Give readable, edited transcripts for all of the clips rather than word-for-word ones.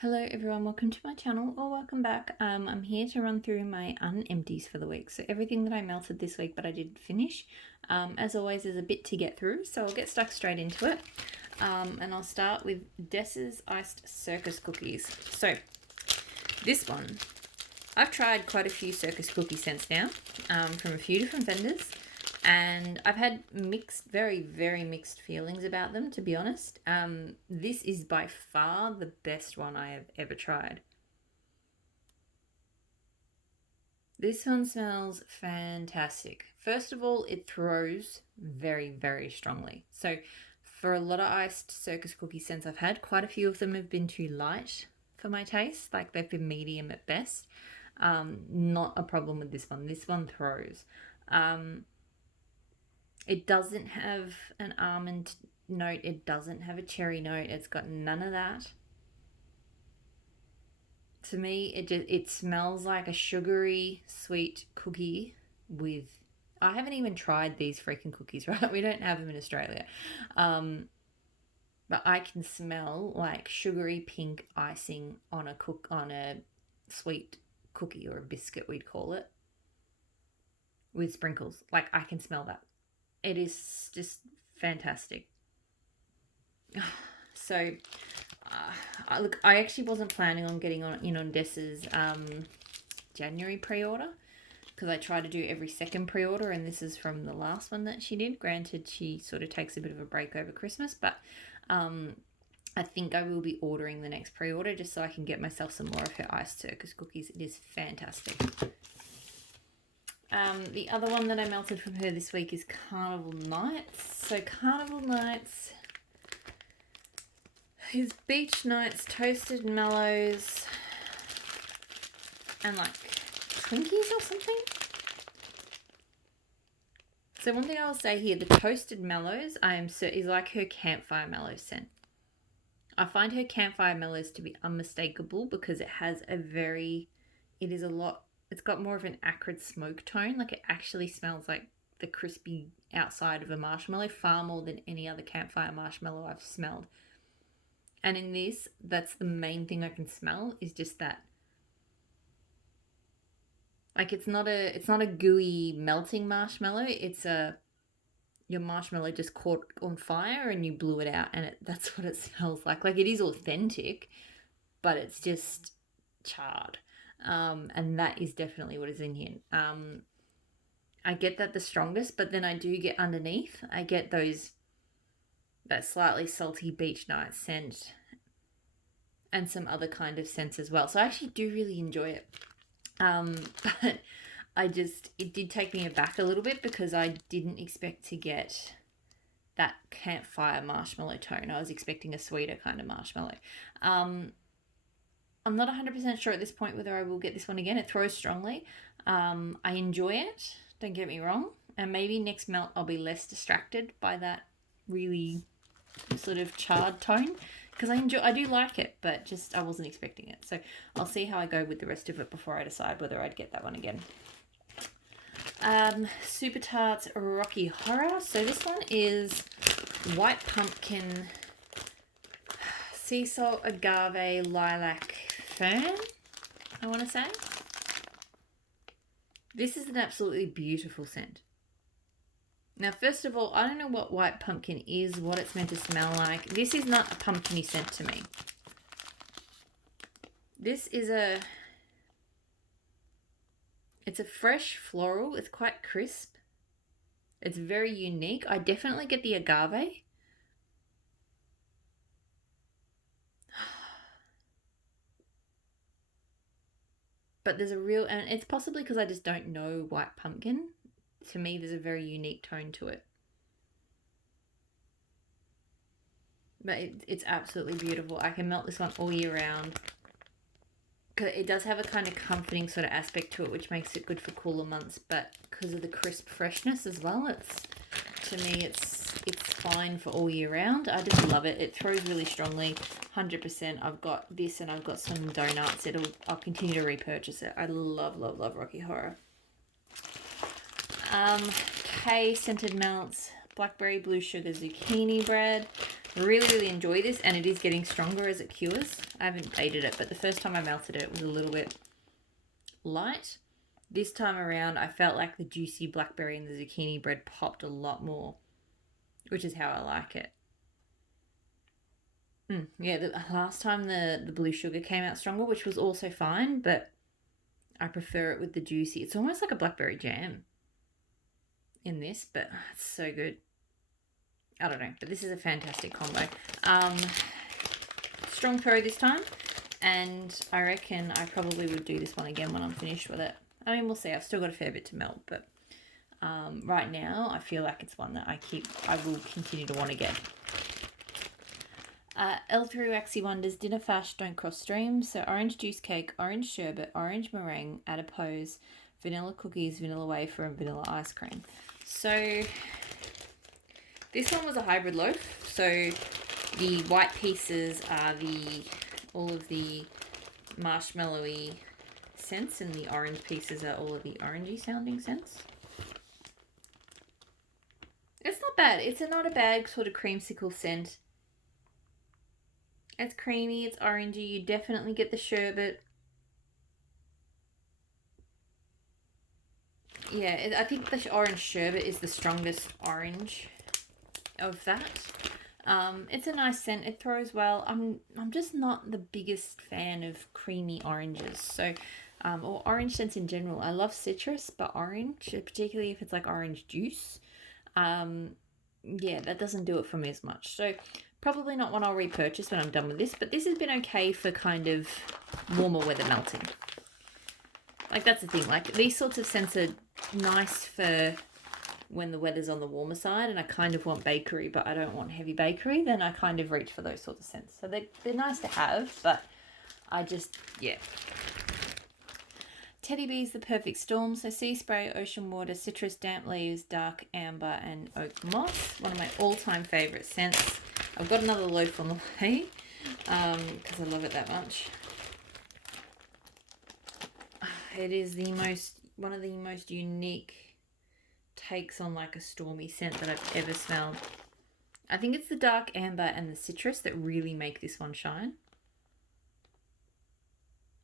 Hello everyone, welcome to my channel or welcome back. I'm here to run through my unempties for the week. So everything that I melted this week but I didn't finish. As always, there's a bit to get through, so I'll get stuck straight into it. And I'll start with Dessa's Iced Circus Cookies. So this one, I've tried quite a few Circus cookie scents now from a few different vendors. And I've had very, very mixed feelings about them, to be honest. This is by far the best one I have ever tried. This one smells fantastic. First of all, it throws very, very strongly. So for a lot of iced Circus cookie scents I've had, quite a few of them have been too light for my taste. Like they've been medium at best. Not a problem with this one. This one throws. It doesn't have an almond note. It doesn't have a cherry note. It's got none of that. To me, it smells like a sugary sweet cookie with... I haven't even tried these freaking cookies, right? We don't have them in Australia. But I can smell like sugary pink icing on a sweet cookie or a biscuit, we'd call it, with sprinkles. Like I can smell that. It is just fantastic. So, look, I actually wasn't planning on getting on Dessa's January pre-order because I try to do every second pre-order, and this is from the last one that she did. Granted, she sort of takes a bit of a break over Christmas, but I think I will be ordering the next pre-order just so I can get myself some more of her iced Circus cookies. It is fantastic. The other one that I melted from her this week is Carnival Nights. So Carnival Nights is beach nights, toasted mallows, and like Twinkies or something. So one thing I will say here, the toasted mallows is like her campfire mallow scent. I find her campfire mallows to be unmistakable because it's got more of an acrid smoke tone. Like it actually smells like the crispy outside of a marshmallow far more than any other campfire marshmallow I've smelled. And in this, that's the main thing I can smell is just that. Like it's not a gooey melting marshmallow. It's your marshmallow just caught on fire and you blew it out, and that's what it smells like. Like it is authentic, but it's just charred. And that is definitely what is in here. I get that the strongest, but then I do get underneath. I get that slightly salty beach night scent and some other kind of scents as well. So I actually do really enjoy it. But it did take me aback a little bit because I didn't expect to get that campfire marshmallow tone. I was expecting a sweeter kind of marshmallow. I'm not 100% sure at this point whether I will get this one again. It throws strongly. I enjoy it, don't get me wrong. And maybe next melt I'll be less distracted by that really sort of charred tone. Because I do like it, but just I wasn't expecting it. So I'll see how I go with the rest of it before I decide whether I'd get that one again. Super Tarts Rocky Horror. So this one is white pumpkin, sea salt, agave, lilac, fern, I want to say. This is an absolutely beautiful scent. Now, first of all, I don't know what white pumpkin is, what it's meant to smell like. This is not a pumpkin-y scent to me. This is it's a fresh floral. It's quite crisp. It's very unique. I definitely get the agave. But there's and it's possibly because I just don't know white pumpkin. To me, there's a very unique tone to it. But it's absolutely beautiful. I can melt this one all year round. Because it does have a kind of comforting sort of aspect to it, which makes it good for cooler months. But because of the crisp freshness as well, to me, it's fine for all year round. I just love it. It throws really strongly. 100%. I've got this and I've got some donuts. I'll continue to repurchase it. I love, love, love Rocky Horror. K scented melts, blackberry blue sugar zucchini bread. Really, really enjoy this, and it is getting stronger as it cures. I haven't dated it, but the first time I melted it, it was a little bit light. This time around, I felt like the juicy blackberry and the zucchini bread popped a lot more, which is how I like it. Yeah, the last time the blue sugar came out stronger, which was also fine, but I prefer it with the juicy. It's almost like a blackberry jam in this, but it's so good. I don't know, but this is a fantastic combo. Strong pro this time, and I reckon I probably would do this one again when I'm finished with it. I mean, we'll see. I've still got a fair bit to melt, but right now I feel like it's one that I will continue to want to get. L3 Waxy Wonders, Dinner Fash, Don't Cross Streams. So orange juice cake, orange sherbet, orange meringue, adipose, vanilla cookies, vanilla wafer, and vanilla ice cream. So this one was a hybrid loaf. So the white pieces are all of the marshmallowy scents, and the orange pieces are all of the orangey sounding scents. It's not bad. It's not a bad sort of creamsicle scent. It's creamy, it's orangey, you definitely get the sherbet. Yeah, I think the orange sherbet is the strongest orange of that. It's a nice scent, it throws well. I'm just not the biggest fan of creamy oranges, so or orange scents in general. I love citrus, but orange, particularly if it's like orange juice, yeah, that doesn't do it for me as much. So probably not one I'll repurchase when I'm done with this, but this has been okay for kind of warmer weather melting. Like, that's the thing. Like, these sorts of scents are nice for when the weather's on the warmer side and I kind of want bakery, but I don't want heavy bakery. Then I kind of reach for those sorts of scents. So they're nice to have, but I just, yeah. Teddy Bees, The Perfect Storm. So sea spray, ocean water, citrus, damp leaves, dark amber, and oak moss. One of my all-time favourite scents. I've got another loaf on the way because I love it that much. It is one of the most unique takes on like a stormy scent that I've ever smelled. I think it's the dark amber and the citrus that really make this one shine.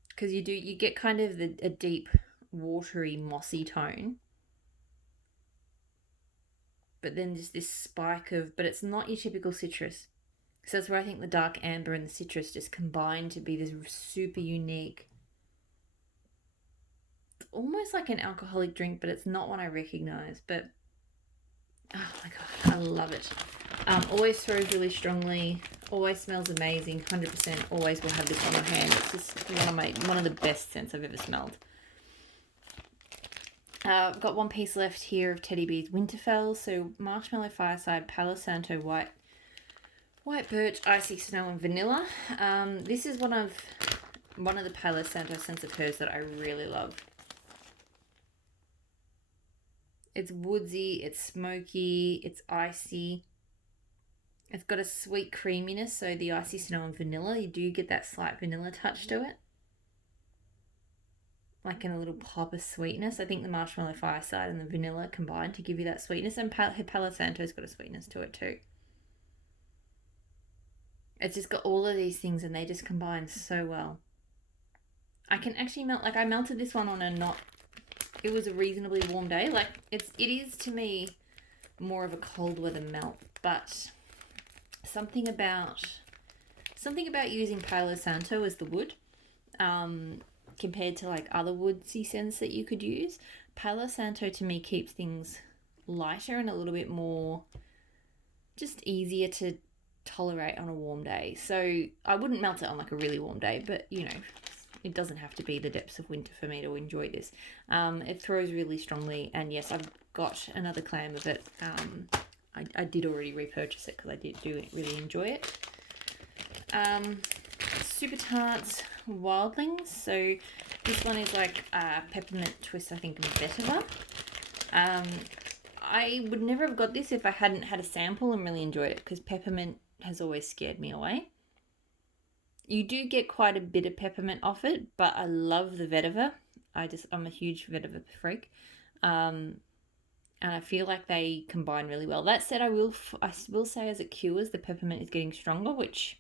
Because you get kind of a deep, watery, mossy tone. But then just this spike but it's not your typical citrus. So that's where I think the dark amber and the citrus just combine to be this super unique. It's almost like an alcoholic drink, but it's not one I recognise. But, oh my God, I love it. Always throws really strongly, always smells amazing, 100%, always will have this on my hand. It's just one of the best scents I've ever smelled. I've got one piece left here of Teddy Bees Winterfell. So marshmallow fireside, Palo Santo white birch, icy snow, and vanilla. This is one of the Palo Santo scents of hers that I really love. It's woodsy, it's smoky, it's icy. It's got a sweet creaminess, so the icy snow and vanilla, you do get that slight vanilla touch to it. Like in a little pop of sweetness. I think the marshmallow fireside and the vanilla combine to give you that sweetness, and Palo Santo's got a sweetness to it too. It's just got all of these things and they just combine so well. I can actually I melted this one on it was a reasonably warm day. Like, it is to me more of a cold weather melt, but something about using Palo Santo as the wood, compared to like other woodsy scents that you could use. Palo Santo to me keeps things lighter and a little bit more just easier to tolerate on a warm day. So I wouldn't melt it on like a really warm day, but you know, it doesn't have to be the depths of winter for me to enjoy this. It throws really strongly, and yes, I've got another clam of it. I did already repurchase it because I did really enjoy it. Super Tarts Wildlings. So this one is like peppermint twist, I think, and vetiver. I would never have got this if I hadn't had a sample and really enjoyed it, because peppermint has always scared me away. You do get quite a bit of peppermint off it, but I love the vetiver. I'm a huge vetiver freak. and I feel like they combine really well. That said, I will say as it cures, the peppermint is getting stronger, which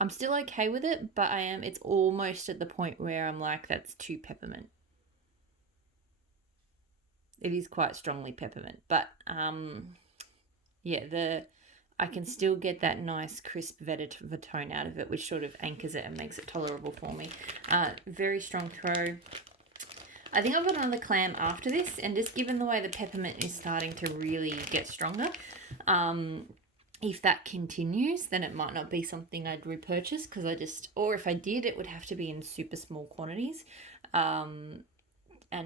I'm still okay with it, but it's almost at the point where I'm like, that's too peppermint. It is quite strongly peppermint, but yeah, I can still get that nice crisp tone out of it, which sort of anchors it and makes it tolerable for me. Very strong throw. I think I've got another clam after this, and just given the way the peppermint is starting to really get stronger, if that continues, then it might not be something I'd repurchase, or if I did, it would have to be in super small quantities, and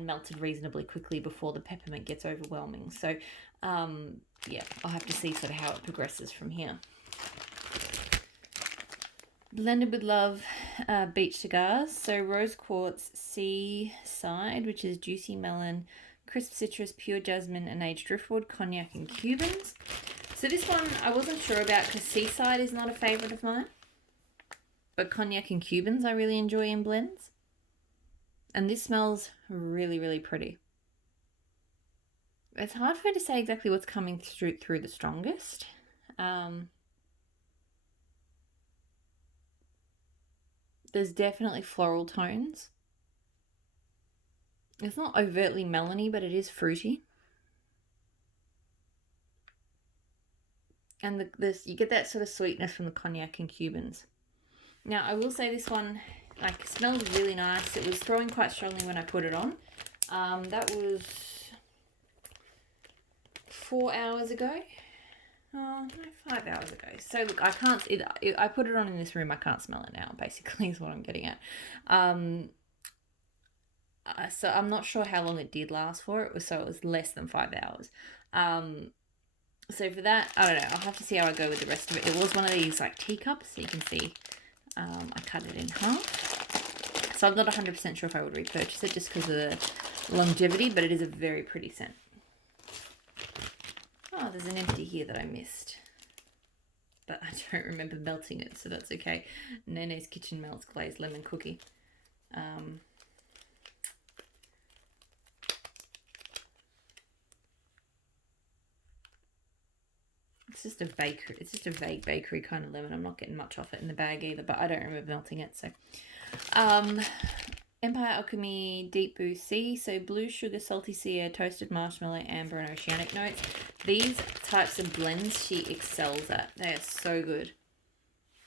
melted reasonably quickly before the peppermint gets overwhelming. So, yeah, I'll have to see sort of how it progresses from here. Blended with Love beach cigars. So rose quartz, seaside, which is juicy melon, crisp citrus, pure jasmine, and aged driftwood, cognac, and Cubans. So this one I wasn't sure about because seaside is not a favourite of mine. But cognac and Cubans I really enjoy in blends. And this smells really, really pretty. It's hard for me to say exactly what's coming through the strongest. There's definitely floral tones. It's not overtly melony, but it is fruity. And you get that sort of sweetness from the cognac and Cubans. Now, I will say this one, like, smells really nice. It was throwing quite strongly when I put it on. That was 4 hours ago. Oh, no, 5 hours ago. So, look, I can't... I put it on in this room. I can't smell it now, basically, is what I'm getting at. So, I'm not sure how long it did last for. It was less than 5 hours. So for that, I don't know. I'll have to see how I go with the rest of it. It was one of these like teacups, so you can see I cut it in half. So I'm not 100% sure if I would repurchase it just because of the longevity, but it is a very pretty scent. Oh, there's an empty here that I missed. But I don't remember melting it, so that's okay. Nene's Kitchen Melts Glazed Lemon Cookie. It's just a vague bakery kind of lemon. I'm not getting much off it in the bag either, but I don't remember melting it. So, Empire Alchemy Deep Boozy. So blue sugar, salty sea air, toasted marshmallow, amber, and oceanic notes. These types of blends she excels at. They are so good.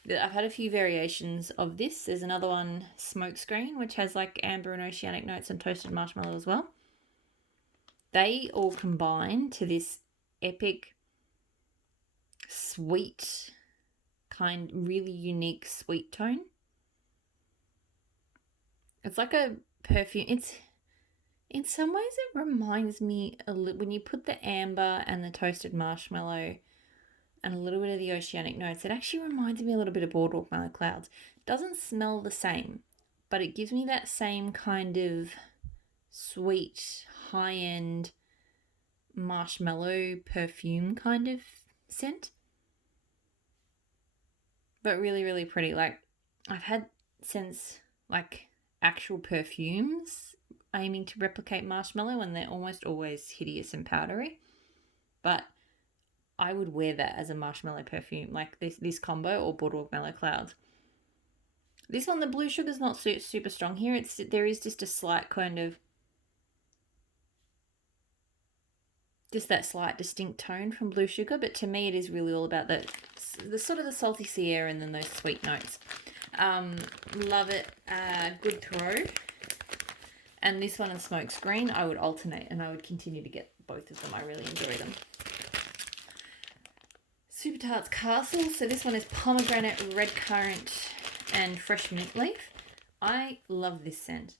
I've had a few variations of this. There's another one, Smokescreen, which has like amber and oceanic notes and toasted marshmallow as well. They all combine to this epic, sweet, really unique sweet tone. It's like a perfume. It's, in some ways, it reminds me a little, when you put the amber and the toasted marshmallow and a little bit of the oceanic notes, it actually reminds me a little bit of Boardwalk Mellow Clouds. It doesn't smell the same, but it gives me that same kind of sweet, high-end marshmallow perfume kind of scent. But really, really pretty. Like, I've had scents like actual perfumes aiming to replicate marshmallow, and they're almost always hideous and powdery. But I would wear that as a marshmallow perfume, like this combo or Boardwalk Mellow Clouds. This one, the blue sugar's not super strong here. There is just a slight kind of, just that slight distinct tone from blue sugar, but to me it is really all about the sort of the salty sea air and then those sweet notes. Love it. Good throw. And this one and Smokescreen, I would alternate and I would continue to get both of them. I really enjoy them. Super Tarts Castle. So this one is pomegranate, red currant, and fresh mint leaf. I love this scent.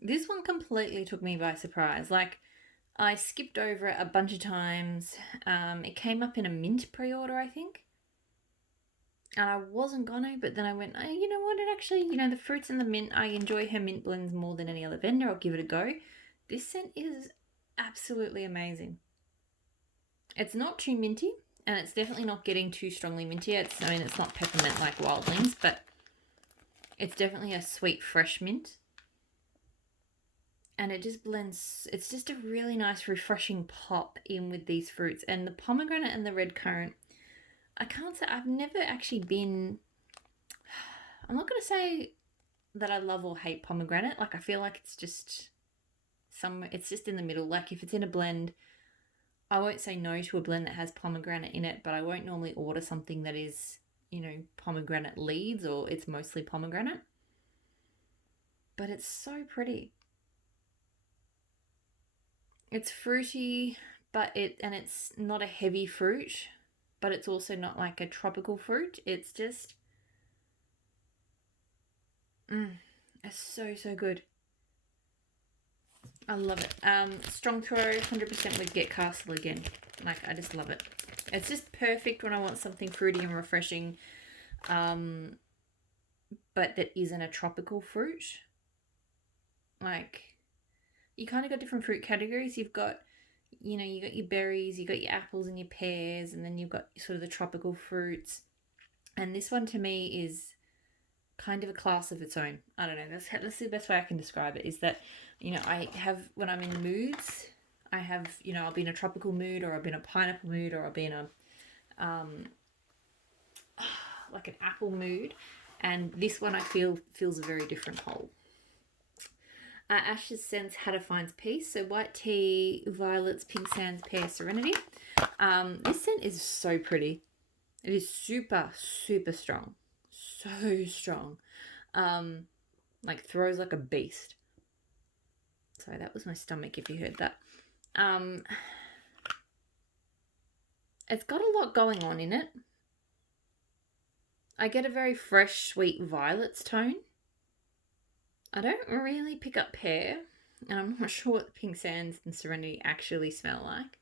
This one completely took me by surprise. Like, I skipped over it a bunch of times. It came up in a mint pre-order, I think. And I wasn't gonna, but then I went, oh, you know what, it actually, the fruits and the mint, I enjoy her mint blends more than any other vendor. I'll give it a go. This scent is absolutely amazing. It's not too minty, and it's definitely not getting too strongly minty. It's not peppermint like Wildlings, but it's definitely a sweet, fresh mint. and it just blends. It's just a really nice, refreshing pop in with these fruits. And the pomegranate and the red currant, I can't say, I've never actually been, I'm not going to say that I love or hate pomegranate. Like, I feel like it's just it's just in the middle. Like, if it's in a blend, I won't say no to a blend that has pomegranate in it, but I won't normally order something that is, pomegranate leads, or it's mostly pomegranate. But it's so pretty. It's fruity, but it's not a heavy fruit, but it's also not like a tropical fruit. It's just, it's so, so good. I love it. Strong throw, 100% would get Castle again. Like, I just love it. It's just perfect when I want something fruity and refreshing, but that isn't a tropical fruit. Like, you kind of got different fruit categories. You've got, you got your berries, you got your apples and your pears, and then you've got sort of the tropical fruits. And this one to me is kind of a class of its own. I don't know. That's the best way I can describe it, is that, I have, when I'm in moods, I have, I'll be in a tropical mood, or I'll be in a pineapple mood, or I'll be in a, like an apple mood. And this one I feel feels a very different whole. Ash's Scents How to Finds Peace. So white tea, violets, pink sands, pear, serenity. This scent is so pretty. It is super, super strong. So strong. Like, throws like a beast. Sorry, that was my stomach if you heard that. It's got a lot going on in it. I get a very fresh, sweet violets tone. I don't really pick up pear, and I'm not sure what the pink sands and serenity actually smell like.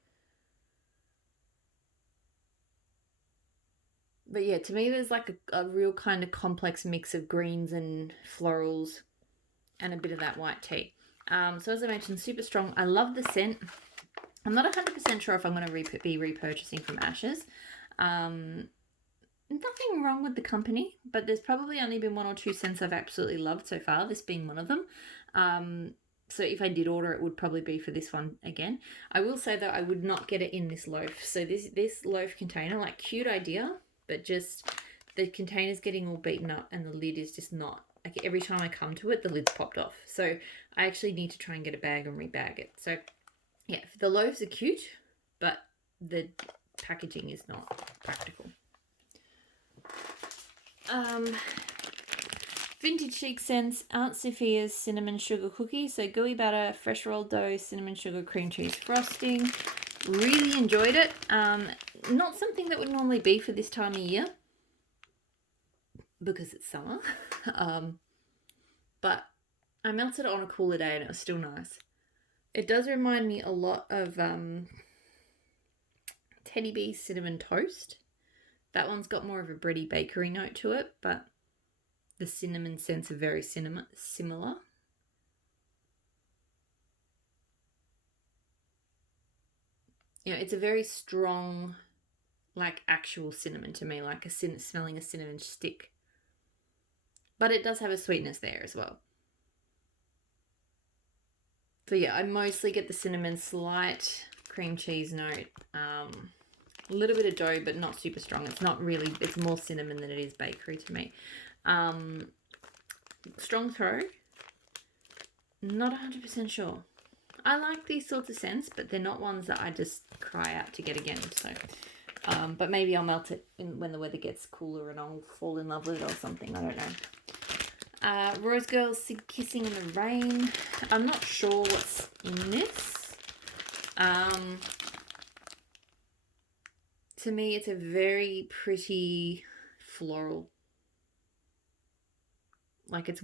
But yeah, to me there's like a real kind of complex mix of greens and florals and a bit of that white tea. So as I mentioned, super strong. I love the scent. I'm not 100% sure if I'm going to be repurchasing from Ash's. Nothing wrong with the company, but there's probably only been one or two scents I've absolutely loved so far, this being one of them. So if I did order, it would probably be for this one again. I will say that I would not get it in this loaf. So this loaf container, like, cute idea, but just the container's getting all beaten up and the lid is just not, like, every time I come to it, the lid's popped off. So I actually need to try and get a bag and rebag it. So yeah, the loaves are cute, but the packaging is not practical. Vintage Chic Scents, Aunt Sophia's Cinnamon Sugar Cookie. So gooey batter, fresh rolled dough, cinnamon sugar cream cheese frosting. Really enjoyed it. Not something that would normally be for this time of year because it's summer. But I melted it on a cooler day and it was still nice. It does remind me a lot of Teddy B's Cinnamon Toast. That one's got more of a bready bakery note to it, but the cinnamon scents are very similar. It's a very strong, like, actual cinnamon to me, like smelling a cinnamon stick. But it does have a sweetness there as well. So yeah, I mostly get the cinnamon, slight cream cheese note, a little bit of dough, but not super strong. It's more cinnamon than it is bakery to me. Strong throw, not 100% sure. I like these sorts of scents, but they're not ones that I just cry out to get again. So, but maybe I'll melt it when the weather gets cooler and I'll fall in love with it or something. I don't know. Rose Girls Kissing in the Rain. I'm not sure what's in this. To me, it's a very pretty floral. Like, it's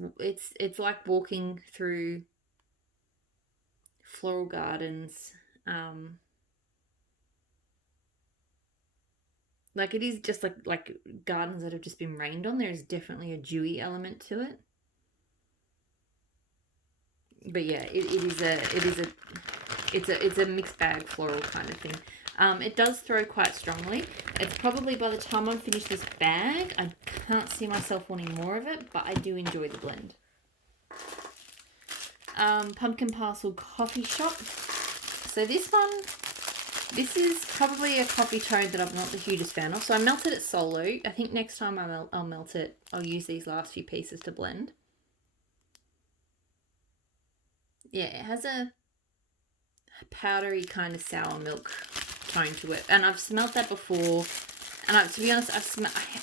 like walking through floral gardens. Like, it is just like gardens that have just been rained on. There is definitely a dewy element to it. But yeah, it's a mixed bag floral kind of thing. It does throw quite strongly. It's probably, by the time I finish this bag, I can't see myself wanting more of it, but I do enjoy the blend. Pumpkin Parcel Coffee Shop. So this is probably a coffee tone that I'm not the hugest fan of. So I melted it solo. I think next time I'll melt it. I'll use these last few pieces to blend. Yeah, it has a powdery kind of sour milk tone to it. And I've smelt that before. And to be honest,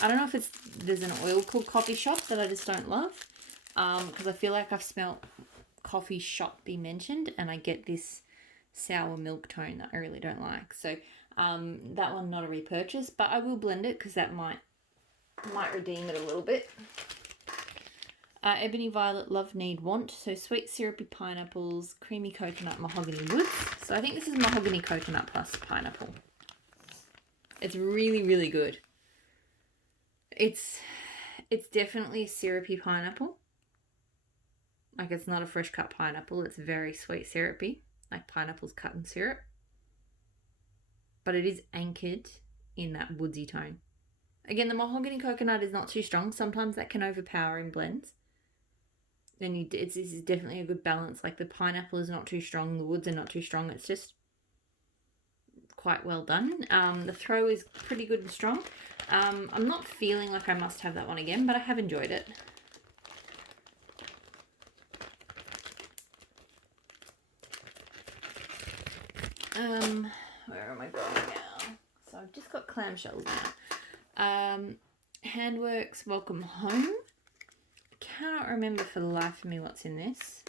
I don't know if there's an oil called Coffee Shop that I just don't love. Because I feel like I've smelt Coffee Shop be mentioned and I get this sour milk tone that I really don't like. So that one not a repurchase, but I will blend it because that might redeem it a little bit. Ebony Violet Love Need Want. So sweet syrupy pineapples, creamy coconut, mahogany woods. So I think this is mahogany coconut plus pineapple. It's really, really good. It's definitely a syrupy pineapple. Like it's not a fresh cut pineapple. It's very sweet syrupy. Like pineapple's cut in syrup. But it is anchored in that woodsy tone. Again, the mahogany coconut is not too strong. Sometimes that can overpower in blends. And this is definitely a good balance. Like the pineapple is not too strong. The woods are not too strong. It's just quite well done. The throw is pretty good and strong. I'm not feeling like I must have that one again, but I have enjoyed it. Where am I going now? So I've just got clamshells now. Handworks Welcome Home. I cannot remember for the life of me what's in this.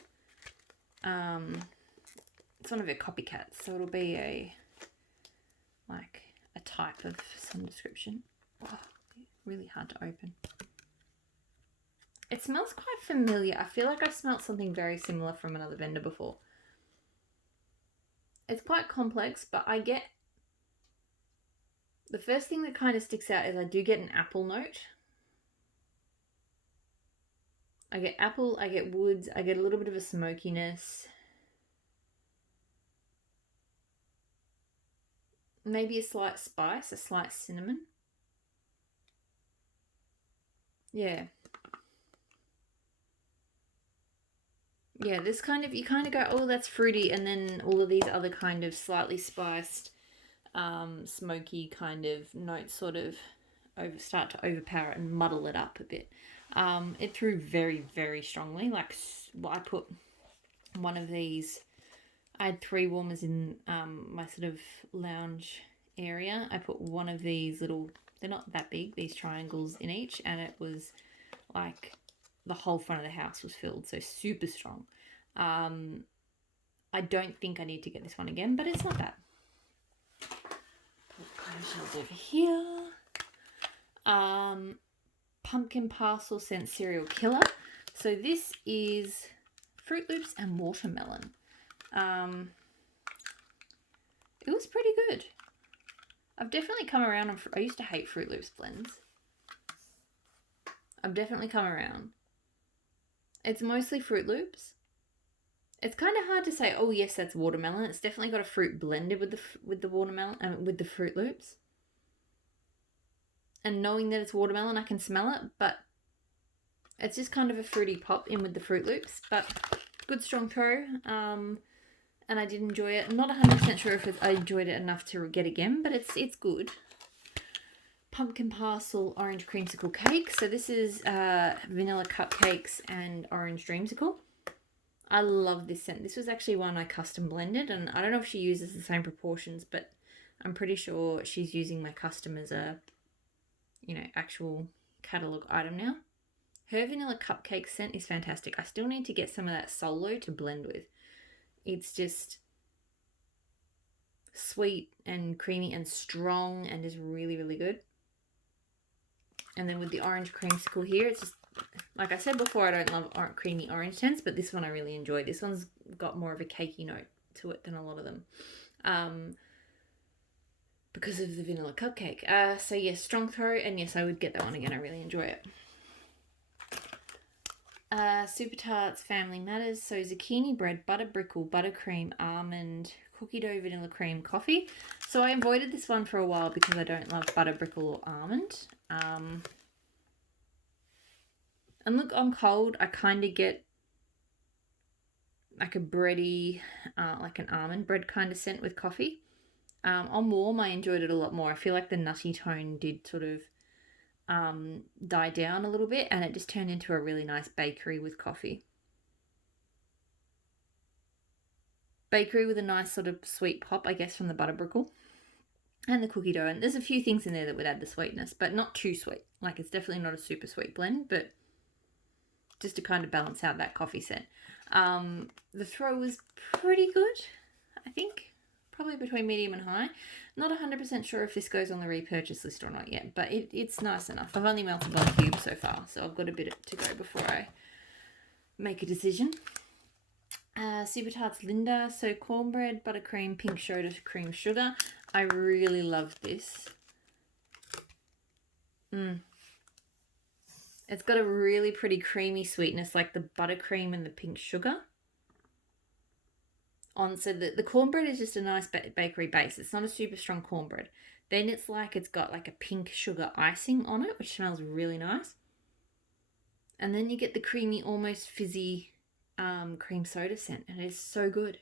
It's one of her copycats, so it'll be a type of some description. Oh, really hard to open. It smells quite familiar. I feel like I've smelled something very similar from another vendor before. It's quite complex, but I get... The first thing that kind of sticks out is I do get an apple note. I get apple, I get woods, I get a little bit of a smokiness. Maybe a slight spice, a slight cinnamon. Yeah. Yeah, this kind of, you kind of go, oh, that's fruity, and then all of these other kind of slightly spiced, smoky kind of notes sort of start to overpower it and muddle it up a bit. It threw very, very strongly. Like, I put one of these, I had 3 warmers in my sort of lounge area. I put one of these little, they're not that big, these triangles in each, and it was like the whole front of the house was filled, so super strong. I don't think I need to get this one again, but it's not bad. Put clamshells over here. Pumpkin Parcel Scent Cereal Killer. So this is Fruit Loops and watermelon. It was pretty good. I've definitely come around on, I used to hate Fruit Loops blends. I've definitely come around. It's mostly Fruit Loops. It's kind of hard to say, oh yes, that's watermelon. It's definitely got a fruit blended with the watermelon and with the Fruit Loops. And knowing that it's watermelon, I can smell it, but it's just kind of a fruity pop in with the Fruit Loops. But good strong throw, and I did enjoy it. I'm not 100% sure if I enjoyed it enough to get again, but it's good. Pumpkin Parcel Orange Creamsicle Cake. So this is vanilla cupcakes and orange dreamsicle. I love this scent. This was actually one I custom blended, and I don't know if she uses the same proportions, but I'm pretty sure she's using my custom as a, actual catalogue item now. Her vanilla cupcake scent is fantastic. I still need to get some of that solo to blend with. It's just sweet and creamy and strong and is really, really good. And then with the orange creamsicle here, it's just, like I said before, I don't love creamy orange scents, but this one I really enjoy. This one's got more of a cakey note to it than a lot of them. Because of the vanilla cupcake. So yes, strong throw, and yes, I would get that one again. I really enjoy it. Super Tarts Family Matters. So zucchini bread, butter brickle, buttercream, almond, cookie dough, vanilla cream, coffee. So I avoided this one for a while because I don't love butter brickle or almond. And look, on cold, I kind of get like a bready, like an almond bread kind of scent with coffee. On warm, I enjoyed it a lot more. I feel like the nutty tone did sort of die down a little bit, and it just turned into a really nice bakery with coffee. Bakery with a nice sort of sweet pop, I guess, from the butterbrickle and the cookie dough. And there's a few things in there that would add the sweetness, but not too sweet. Like, it's definitely not a super sweet blend, but just to kind of balance out that coffee scent. The throw was pretty good, I think. Probably between medium and high. Not 100% sure if this goes on the repurchase list or not yet, but it's nice enough. I've only melted one cube so far, so I've got a bit to go before I make a decision. Super Tarts Linda. So cornbread, buttercream, pink soda, cream sugar. I really love this. It's got a really pretty creamy sweetness, like the buttercream and the pink sugar. So the cornbread is just a nice bakery base. It's not a super strong cornbread. Then it's got like a pink sugar icing on it, which smells really nice. And then you get the creamy, almost fizzy cream soda scent, and it is so good.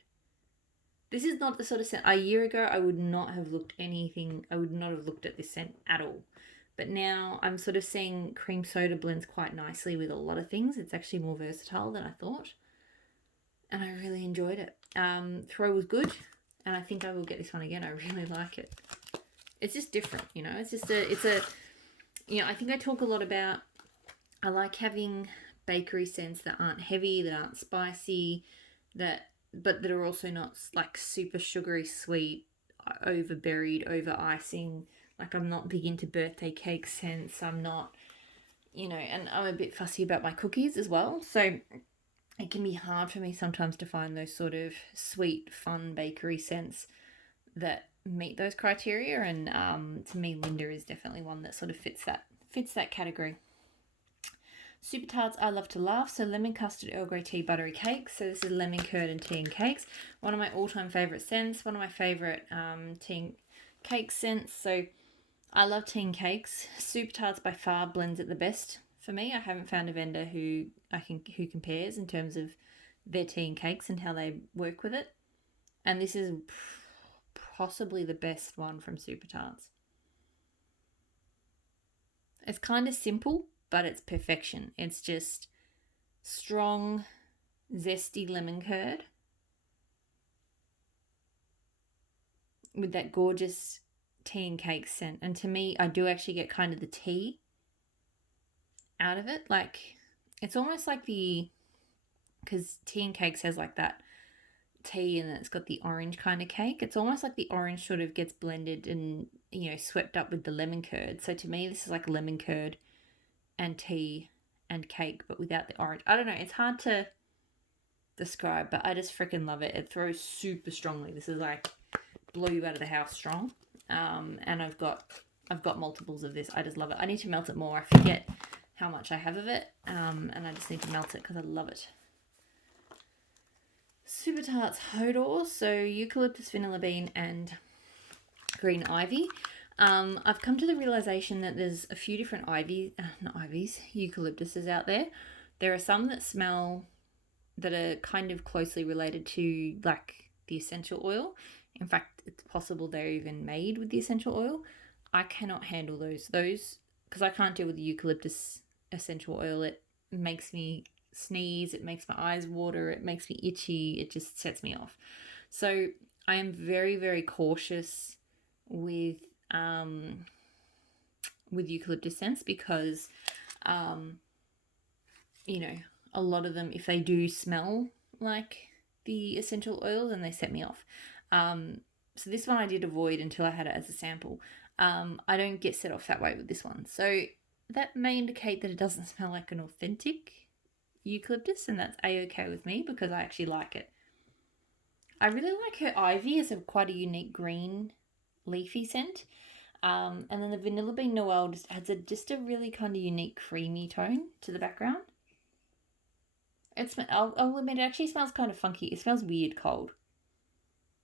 This is not the sort of scent. A year ago, I would not have looked at this scent at all. But now I'm sort of seeing cream soda blends quite nicely with a lot of things. It's actually more versatile than I thought. And I really enjoyed it. Throw was good, and I think I will get this one again. I really like it. It's just different, you know. I think I talk a lot about, I like having bakery scents that aren't heavy, that aren't spicy, but that are also not like super sugary sweet, over berried, over icing. Like, I'm not big into birthday cake scents. I'm not, and I'm a bit fussy about my cookies as well. So it can be hard for me sometimes to find those sort of sweet, fun bakery scents that meet those criteria. And to me, Linda is definitely one that sort of fits that category. Super Tarts I Love to Laugh. So lemon custard Earl Grey tea buttery cakes. So this is lemon curd and tea and cakes. One of my all-time favourite scents. One of my favourite tea and cake scents. So I love tea and cakes. Super Tarts by far blends it the best for me. I haven't found a vendor who compares in terms of their tea and cakes and how they work with it. And this is possibly the best one from Super Tarts. It's kind of simple, but it's perfection. It's just strong, zesty lemon curd with that gorgeous tea and cake scent. And to me, I do actually get kind of the tea out of it. Like, it's almost like because tea and cakes has like that tea and it's got the orange kind of cake. It's almost like the orange sort of gets blended and, swept up with the lemon curd. So to me, this is like lemon curd and tea and cake, but without the orange. I don't know. It's hard to describe, but I just freaking love it. It throws super strongly. This is like blow you out of the house strong. And I've got multiples of this. I just love it. I need to melt it more. I forget how much I have of it, and I just need to melt it because I love it. Super Tarts Hodor, so eucalyptus, vanilla bean, and green ivy. I've come to the realization that there's a few different eucalyptuses out there. There are some that are kind of closely related to like the essential oil. In fact, it's possible they're even made with the essential oil. I cannot handle those because I can't deal with the eucalyptus essential oil. It makes me sneeze, it makes my eyes water, it makes me itchy, it just sets me off. So I am very, very cautious with eucalyptus scents because a lot of them, if they do smell like the essential oil, then they set me off. So this one I did avoid until I had it as a sample. I don't get set off that way with this one. So that may indicate that it doesn't smell like an authentic eucalyptus, and that's a-okay with me because I actually like it. I really like her ivy as quite a unique green leafy scent. And then the vanilla bean Noel just adds a really kind of unique creamy tone to the background. I'll admit, it actually smells kind of funky. It smells weird cold.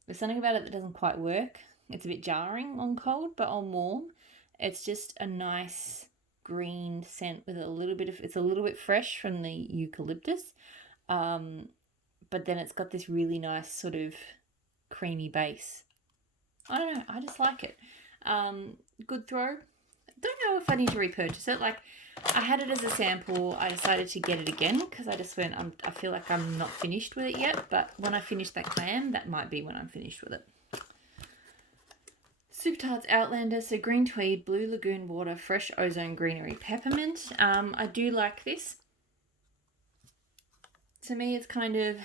There's something about it that doesn't quite work. It's a bit jarring on cold, but on warm, it's just a nice green scent with it's a little bit fresh from the eucalyptus, but then it's got this really nice sort of creamy base. I don't know, I just like it. Good throw. Don't know if I need to repurchase it. Like, I had it as a sample. I decided to get it again because I just went, I feel like I'm not finished with it yet, but when I finish that clam, that might be when I'm finished with it. Super Tarts Outlander, so green tweed, blue lagoon water, fresh ozone greenery, peppermint. I do like this. To me, it's kind of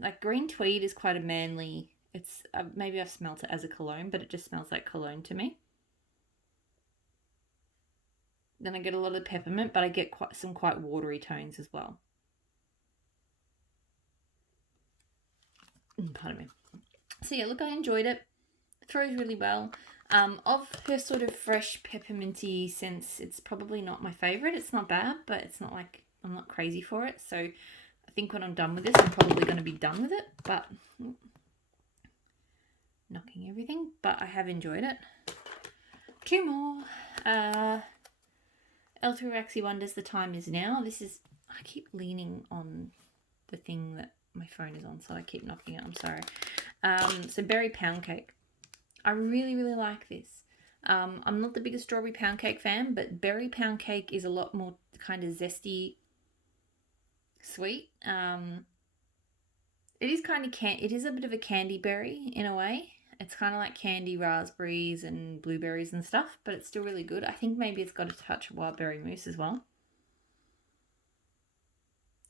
like green tweed is quite a manly. It's maybe I've smelt it as a cologne, but it just smells like cologne to me. Then I get a lot of peppermint, but I get some quite watery tones as well. Pardon me. So yeah, look, I enjoyed it. It throws really well. Of her sort of fresh pepperminty scents, it's probably not my favourite. It's not bad, but it's not like I'm not crazy for it. So I think when I'm done with this, I'm probably going to be done with it. But knocking everything. But I have enjoyed it. Two more. L3 Waxy Wonders, The Time Is Now. This is, I keep leaning on the thing that my phone is on, so I keep knocking it. I'm sorry. So Berry Pound Cake. I really, really like this. I'm not the biggest strawberry pound cake fan, but berry pound cake is a lot more kind of zesty, sweet. It is kind of it is a bit of a candy berry in a way. It's kind of like candy raspberries and blueberries and stuff, but it's still really good. I think maybe it's got a touch of wild berry mousse as well,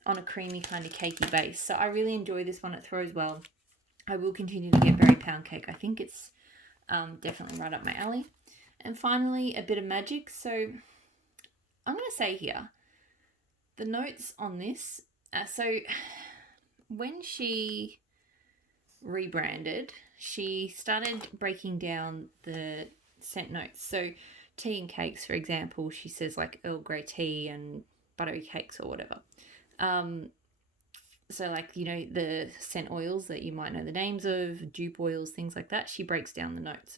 on a creamy kind of cakey base. So I really enjoy this one. It throws well. I will continue to get berry pound cake. I think it's definitely right up my alley. And finally, a bit of magic. So I'm going to say here, the notes on this. So when she rebranded, she started breaking down the scent notes. So tea and cakes, for example, she says like Earl Grey tea and buttery cakes or whatever. So like, you know, the scent oils that you might know the names of, dupe oils, things like that, she breaks down the notes.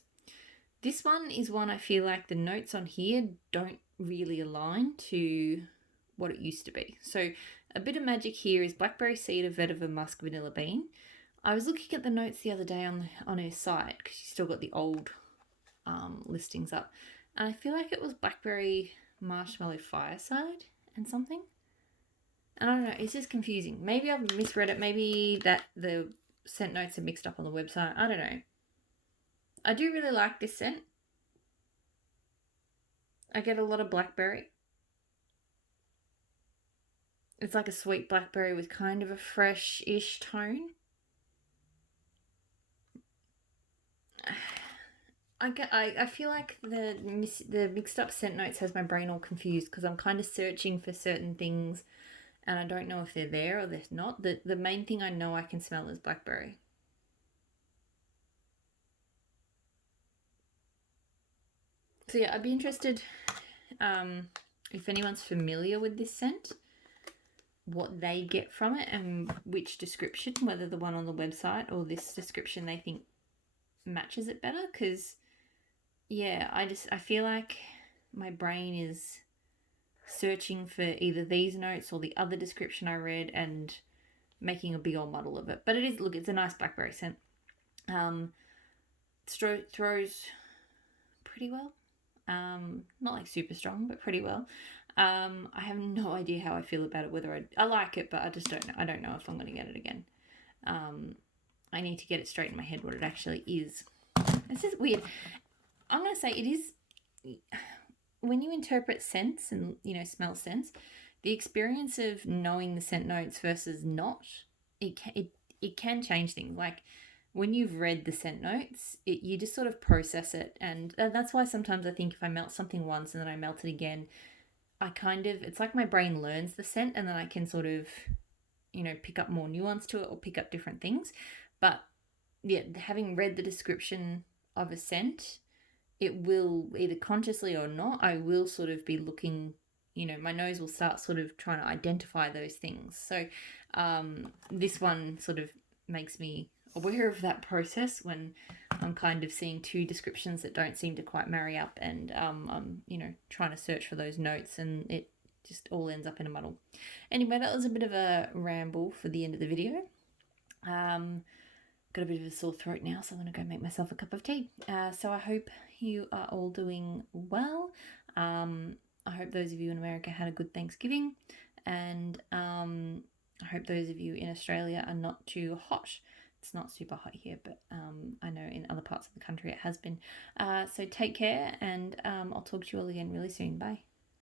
This one is one I feel like the notes on here don't really align to what it used to be. So a bit of magic here is blackberry cedar, vetiver, musk, vanilla bean. I was looking at the notes the other day on her site because she's still got the old listings up. And I feel like it was blackberry, marshmallow, fireside and something. And I don't know, it's just confusing. Maybe I've misread it. Maybe that the scent notes are mixed up on the website. I don't know. I do really like this scent. I get a lot of blackberry. It's like a sweet blackberry with kind of a fresh-ish tone. I feel like the mixed up scent notes has my brain all confused because I'm kind of searching for certain things and I don't know if they're there or they're not. The main thing I know I can smell is blackberry. So yeah, I'd be interested if anyone's familiar with this scent, what they get from it and which description, whether the one on the website or this description they think matches it better. Because yeah, I feel like my brain is searching for either these notes or the other description I read and making a big old muddle of it. But it is, look, it's a nice blackberry scent. Throws pretty well. Not like super strong, but pretty well. I have no idea how I feel about it, whether I like it, but I just don't know. I don't know if I'm going to get it again. I need to get it straight in my head what it actually is. It's just weird. I'm going to say it is, when you interpret scents and, you know, smell scents, the experience of knowing the scent notes versus not, it can change things. Like when you've read the scent notes, you just sort of process it. And that's why sometimes I think if I melt something once and then I melt it again, it's like my brain learns the scent and then I can sort of, you know, pick up more nuance to it or pick up different things. But yeah, having read the description of a scent, it will either consciously or not, I will sort of be looking, you know, my nose will start sort of trying to identify those things. So this one sort of makes me aware of that process when I'm kind of seeing two descriptions that don't seem to quite marry up and I'm, you know, trying to search for those notes and it just all ends up in a muddle. Anyway, that was a bit of a ramble for the end of the video. Got a bit of a sore throat now, so I'm going to go make myself a cup of tea. So I hope you are all doing well. I hope those of you in America had a good Thanksgiving, and I hope those of you in Australia are not too hot. It's not super hot here, but I know in other parts of the country it has been. So take care, and I'll talk to you all again really soon. Bye.